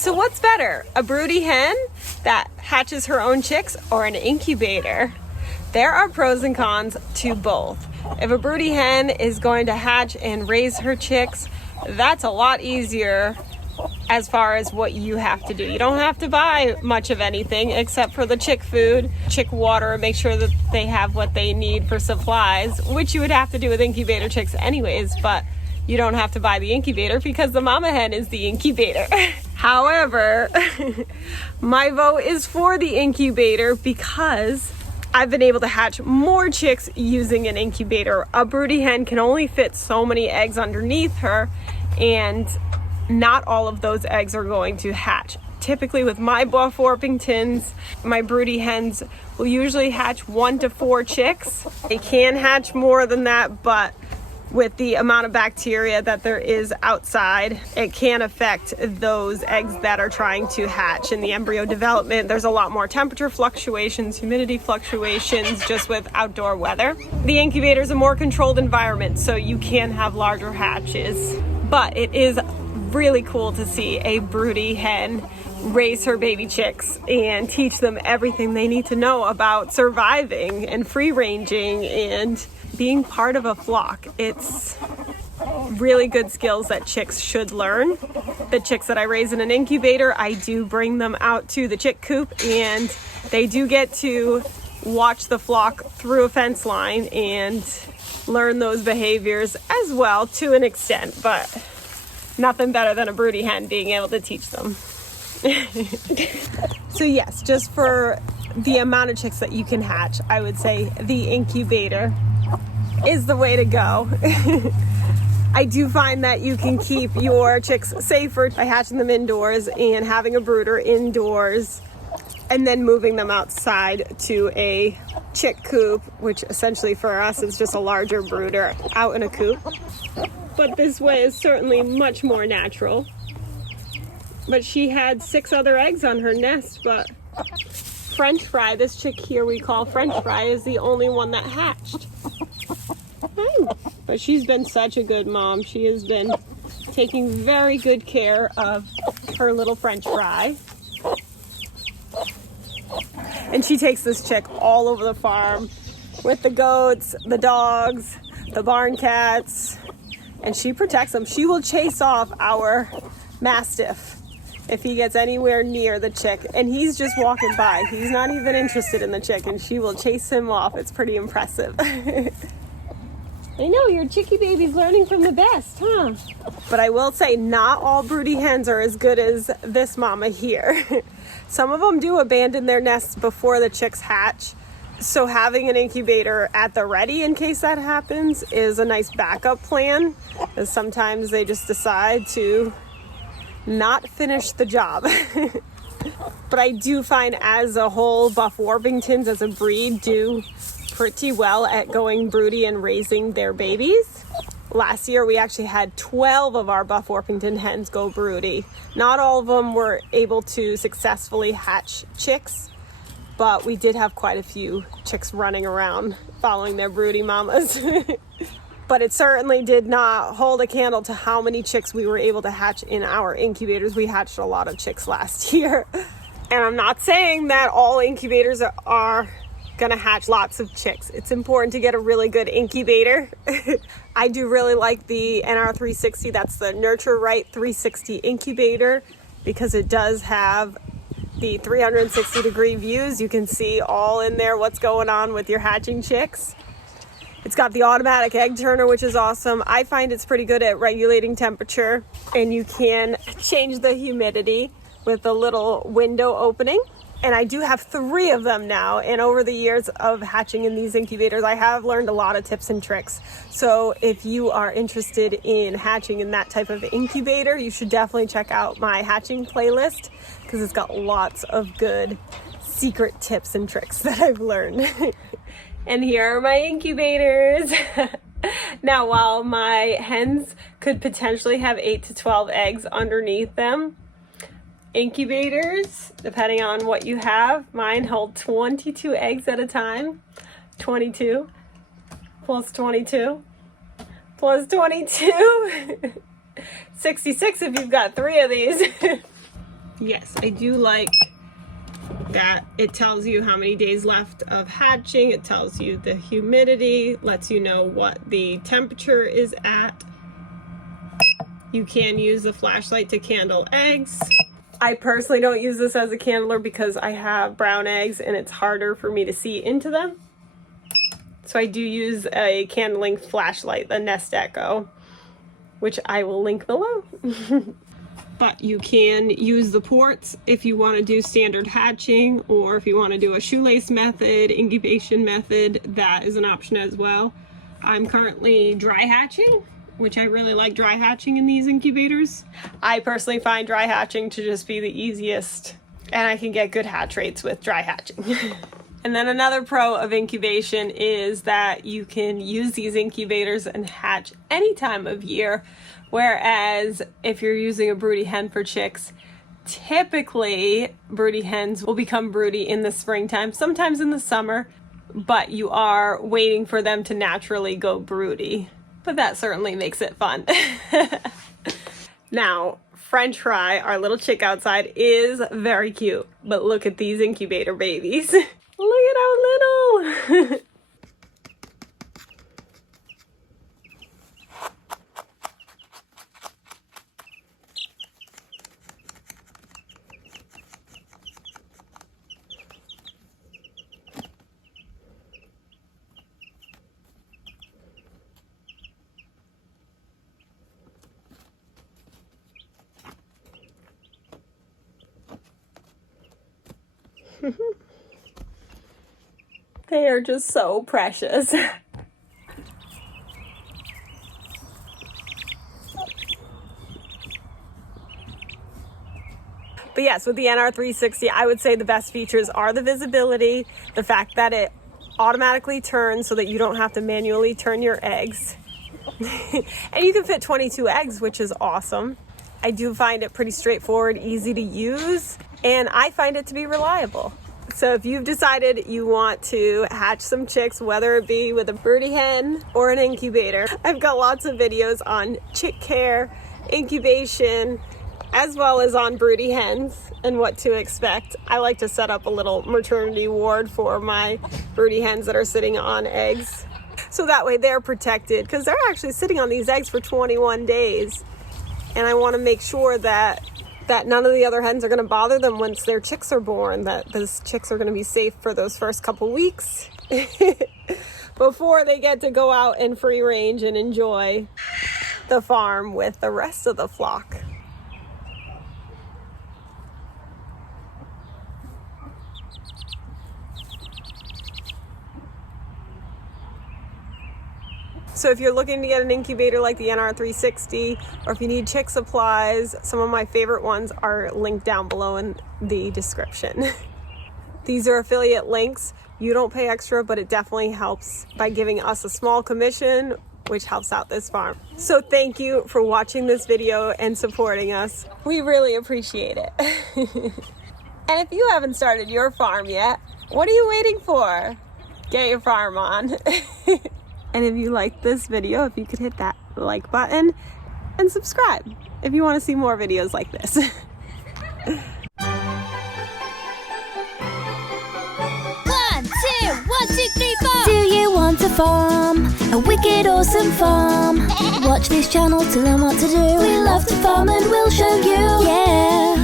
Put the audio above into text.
So what's better, a broody hen that hatches her own chicks or an incubator? There are pros and cons to both. If a broody hen is going to hatch and raise her chicks, that's a lot easier as far as what you have to do. You don't have to buy much of anything except for the chick food, chick water, make sure that they have what they need for supplies, which you would have to do with incubator chicks anyways, but you don't have to buy the incubator because the mama hen is the incubator. However, my vote is for the incubator because I've been able to hatch more chicks using an incubator. A broody hen can only fit so many eggs underneath her, and not all of those eggs are going to hatch. Typically with my Buff Orpingtons, my broody hens will usually hatch 1 to 4 chicks. They can hatch more than that, but with the amount of bacteria that there is outside, it can affect those eggs that are trying to hatch in the embryo development. There's a lot more temperature fluctuations, humidity fluctuations just with outdoor weather. The incubator is a more controlled environment, so you can have larger hatches. But it is really cool to see a broody hen raise her baby chicks and teach them everything they need to know about surviving and free ranging and being part of a flock. It's really good skills that chicks should learn. The chicks that I raise in an incubator, I do bring them out to the chick coop and they do get to watch the flock through a fence line and learn those behaviors as well to an extent, but nothing better than a broody hen being able to teach them. So yes, just for the amount of chicks that you can hatch, I would say the incubator is the way to go. I do find that you can keep your chicks safer by hatching them indoors and having a brooder indoors and then moving them outside to a chick coop, which essentially for us is just a larger brooder out in a coop. But this way is certainly much more natural. But she had 6 other eggs on her nest, but French Fry, this chick here we call French Fry, is the only one that hatched. But she's been such a good mom. She has been taking very good care of her little French Fry. And she takes this chick all over the farm with the goats, the dogs, the barn cats, and she protects them. She will chase off our Mastiff if he gets anywhere near the chick, and he's just walking by. He's not even interested in the chick, and she will chase him off. It's pretty impressive. I know, your chickie baby's learning from the best, huh? But I will say, not all broody hens are as good as this mama here. Some of them do abandon their nests before the chicks hatch. So having an incubator at the ready in case that happens is a nice backup plan, because sometimes they just decide to not finish the job. But I do find as a whole, Buff Orpingtons as a breed do pretty well at going broody and raising their babies. Last year we actually had 12 of our Buff Orpington hens go broody. Not all of them were able to successfully hatch chicks, but we did have quite a few chicks running around following their broody mamas. But it certainly did not hold a candle to how many chicks we were able to hatch in our incubators. We hatched a lot of chicks last year. And I'm not saying that all incubators are gonna hatch lots of chicks. It's important to get a really good incubator. I do really like the NR360. That's the Nurture Right 360 incubator, because it does have the 360-degree views. You can see all in there what's going on with your hatching chicks. It's got the automatic egg turner, which is awesome. I find it's pretty good at regulating temperature, and you can change the humidity with a little window opening. And I do have 3 of them now, and over the years of hatching in these incubators, I have learned a lot of tips and tricks. So if you are interested in hatching in that type of incubator, you should definitely check out my hatching playlist, because it's got lots of good secret tips and tricks that I've learned. And here are my incubators. Now, while my hens could potentially have 8 to 12 eggs underneath them, incubators, depending on what you have, mine hold 22 eggs at a time. 22 plus 22 plus 22. 66 if you've got 3 of these. chicks. I do like that it tells you how many days left of hatching. It tells you the humidity, lets you know what the temperature is at. You can use the flashlight to candle eggs. I personally don't use this as a candler because I have brown eggs and it's harder for me to see into them. So I do use a candling flashlight, the Nest Echo, which I will link below. But you can use the ports if you want to do standard hatching, or if you want to do a shoelace method, incubation method, that is an option as well. I'm currently dry hatching, which I really like dry hatching in these incubators. I personally find dry hatching to just be the easiest, and I can get good hatch rates with dry hatching. And then another pro of incubation is that you can use these incubators and hatch any time of year. Whereas if you're using a broody hen for chicks, typically broody hens will become broody in the springtime, sometimes in the summer, but you are waiting for them to naturally go broody. But that certainly makes it fun. Now, French Fry, our little chick outside, is very cute, but look at these incubator babies. Look at how little. They are just so precious. But yes, with the NR360, I would say the best features are the visibility, the fact that it automatically turns so that you don't have to manually turn your eggs. And you can fit 22 eggs, which is awesome. I do find it pretty straightforward, easy to use, and I find it to be reliable. So if you've decided you want to hatch some chicks, whether it be with a broody hen or an incubator, I've got lots of videos on chick care, incubation, as well as on broody hens and what to expect. I like to set up a little maternity ward for my broody hens that are sitting on eggs. So that way they're protected, because they're actually sitting on these eggs for 21 days. And I want to make sure that none of the other hens are going to bother them once their chicks are born, that those chicks are going to be safe for those first couple weeks before they get to go out and free range and enjoy the farm with the rest of the flock. So if you're looking to get an incubator like the NR360, or if you need chick supplies, some of my favorite ones are linked down below in the description. These are affiliate links. You don't pay extra, but it definitely helps by giving us a small commission, which helps out this farm. So thank you for watching this video and supporting us. We really appreciate it. And if you haven't started your farm yet, what are you waiting for? Get your farm on. And if you liked this video, if you could hit that like button and subscribe if you want to see more videos like this. 1, 2, 1, 2, 3, 4. Do you want a farm? A wicked awesome farm? Watch this channel to learn what to do. We love to farm and we'll show you. Yeah.